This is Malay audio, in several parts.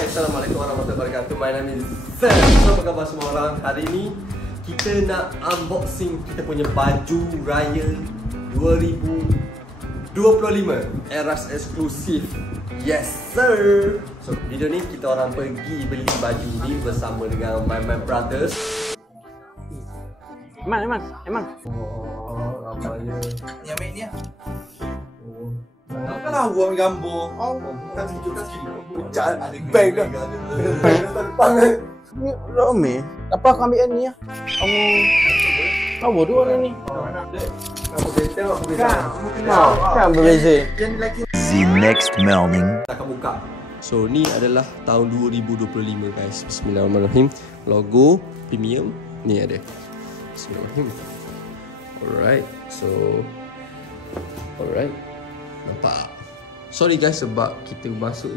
Hai, Assalamualaikum warahmatullahi wabarakatuh. My name is Zen. So, apa khabar semua orang? Hari ni kita nak unboxing kita punya baju raya 2025 Eras eksklusif. Yes sir. So, video ni kita orang pergi beli baju ni bersama dengan my brothers. Emang. Oh, ramainya. Yang main ni lah. Sangat Kenapa buang gambar? Tak tunjukkan sini. Jangan ada bag dah. Bag dah tak depan kan. Ni rame. Apa aku ambil yang ni lah? Kamu... Apa dua orang ni? Apa beza? Apa beza? Kan berbeza. Yang lelaki The next morning. Kita akan buka. So ni adalah tahun 2025 guys. Bismillahirrahmanirrahim. Logo premium ni ada. Bismillahirrahmanirrahim. Alright. So alright. Nampak. Sorry guys sebab kita masuk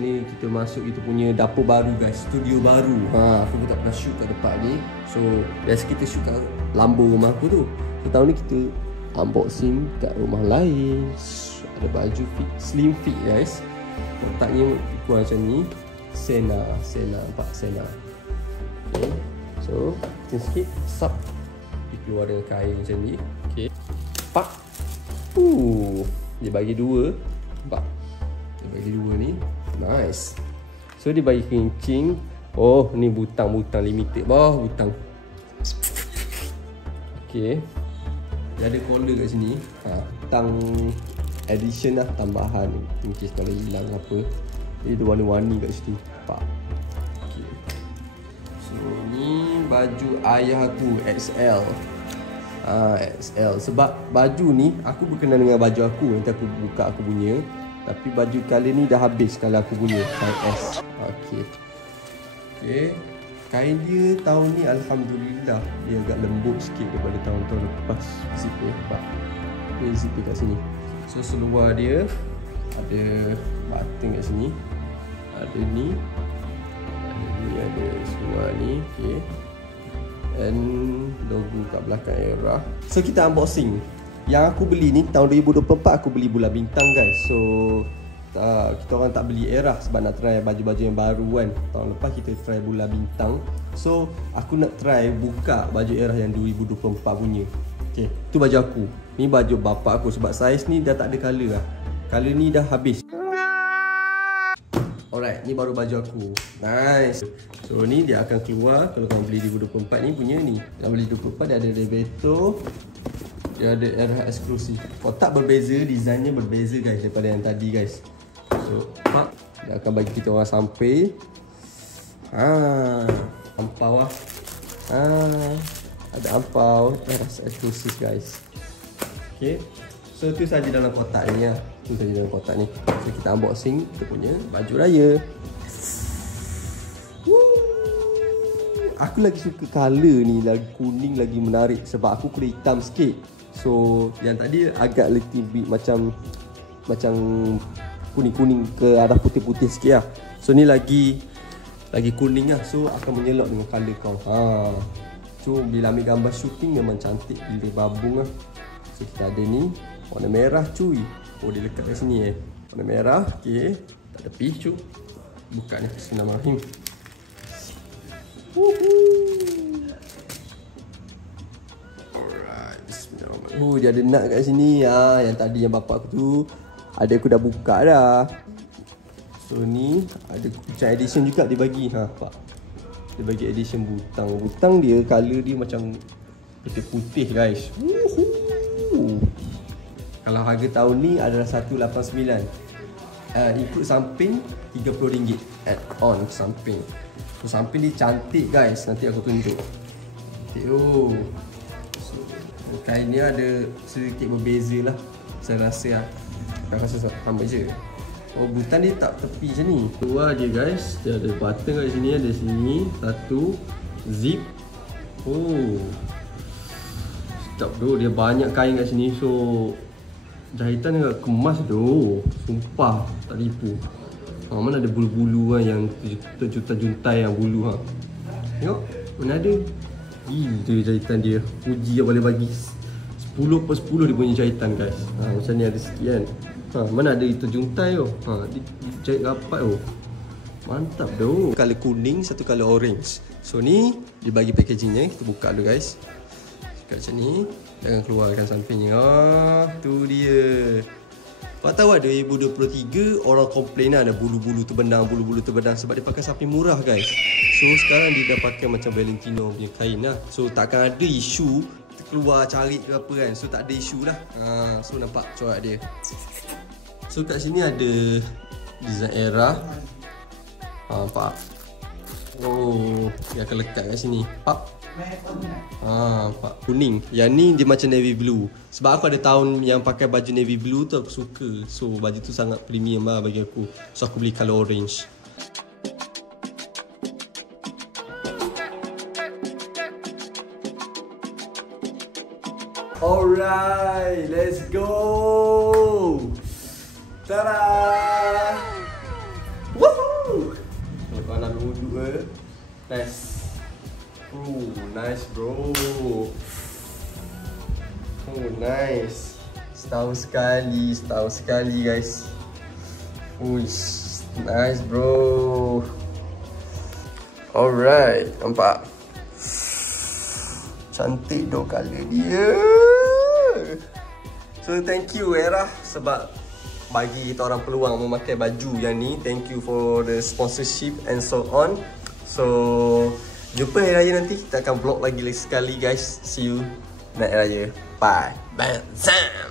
kita punya dapur baru guys, studio baru. Aku pun tak pernah shoot kat tempat ni. So biasa kita shoot kat lambu rumah aku tu. So tahun ni kita unboxing kat rumah lain. Ada baju fit, slim fit guys. Kotaknya kurang macam ni. Sena, nampak Sena. Okay. So sikit sub dikeluar dengan kain macam ni. Okay. Pak. Dia bagi dua. Nampak? Dia bagi dua ni. Nice. So dia bagi kencing. Oh, ni butang limited. Bawah butang. Okay. Dia ada collar kat sini. Butang edition lah, tambahan. In case kalau hilang apa. Dia ada warna-warni kat sini. Nampak? Okay. So ni baju ayah aku XL. XL. Sebab baju ni aku berkenan dengan baju aku. Nanti aku buka aku punya. Tapi baju kali ni dah habis kalau aku punya size S. Okay. Kain dia tahun ni alhamdulillah dia agak lembut sikit daripada tahun-tahun lepas. Zip dia nampak. Dia zip dia kat sini. So seluar dia ada button kat sini. Ada ni. Ada seluar ni. Okay. And logo kat belakang Era. So kita unboxing. Yang aku beli ni tahun 2024 aku beli bulan bintang guys. So kita orang tak beli Era sebab nak try baju-baju yang baru kan. Tahun lepas kita try bulan bintang. So aku nak try buka baju Era yang 2024 punya. Okay, tu baju aku. Ni baju bapak aku sebab saiz ni dah tak ada colour lah. Colour ni dah habis. Alright, ni baru baju aku. Nice. So ni dia akan keluar kalau korang beli 2024 ni punya ni. Kalau beli 2024 dia ada elevator. Dia ada Era eksklusif. Kotak berbeza, desainnya berbeza guys daripada yang tadi guys. So, nampak? Dia akan bagi kita orang sampai. Ampau lah. Ada ampau. Era eksklusif guys. Okay. So tu saja dalam kotak ni lah. Tu saja dalam kotak ni. So kita unboxing kita punya baju raya. Aku lagi suka colour ni, lagi kuning, lagi menarik sebab aku kulit hitam sikit. So yang tadi agak little bit macam kuning-kuning ke arah putih-putih sikit lah. So ni lagi kuning lah. So akan menyelok dengan colour kau. So bila ambil gambar shooting memang cantik gila babung lah. So kita ada ni warna merah cuy. Oh dia lekat kat sini warna merah. Okay. Tak ada picu. Buka ni. Bismillahirrahmanirrahim. Alright. Bismillahirrahmanirrahim. Dia ada nut kat sini. Yang tadi yang bapak aku tu ada aku dah buka dah. So ni ada kucing edition juga dia bagi. Pak. Dia bagi edition butang. Butang dia colour dia macam putih guys. Kalau harga tahun ni adalah 189. Ikut samping RM30 add on samping. So samping ni cantik guys. Nanti aku tunjuk. So, kain ni ada sedikit berbeza lah. Saya rasa lah. Saya rasa sama je. Oh butang dia tak tepi macam ni. Keluar je guys. Dia ada button kat sini. Ada sini. Satu. Zip. Sedap tu. Dia banyak kain kat sini. So jahitan dia kemas tu. Sumpah tak tipu. Mana ada bulu-bulu kan yang terjuntai yang bulu Tengok. Mana ada. Itu jahitan dia. Puji yang boleh bagi 10/10 dia punya jahitan guys. Macam ni ada sikit kan. Mana ada itu juntai tu. Dia jahit rapat tu. Mantap doh. Color kuning, satu color orange. So ni dia bagi packagingnya. Kita buka dulu guys. Kat macam ni. Jangan keluarkan sampingnya. Tu dia. Kau tahu ada 2023 orang komplain ada bulu-bulu terbendang sebab dia pakai samping murah guys. So sekarang dia dah pakai macam Valentino punya kain lah. So takkan ada isu keluar cari ke apa kan. So tak ada isu lah. So nampak corak dia. So kat sini ada design era. Nampak. Oh, dia akan lekat kat sini. Nampak? Nampak kuning. Yang ni dia macam navy blue. Sebab aku ada tahun yang pakai baju navy blue tu aku suka. So baju tu sangat premium lah bagi aku. So aku beli color orange. Alright, let's go. Tada. Woohoo. Kalau nak duduk ke. Nice. Nice bro. Nice. Setahun sekali guys. Nice bro. Alright, nampak. Cantik doh color dia. So thank you Era sebab bagi kita orang peluang memakai baju yang ni. Thank you for the sponsorship and so on. So jumpa hari raya nanti. Kita akan vlog lagi sekali guys. See you next raya. Bye. Bam. Zam.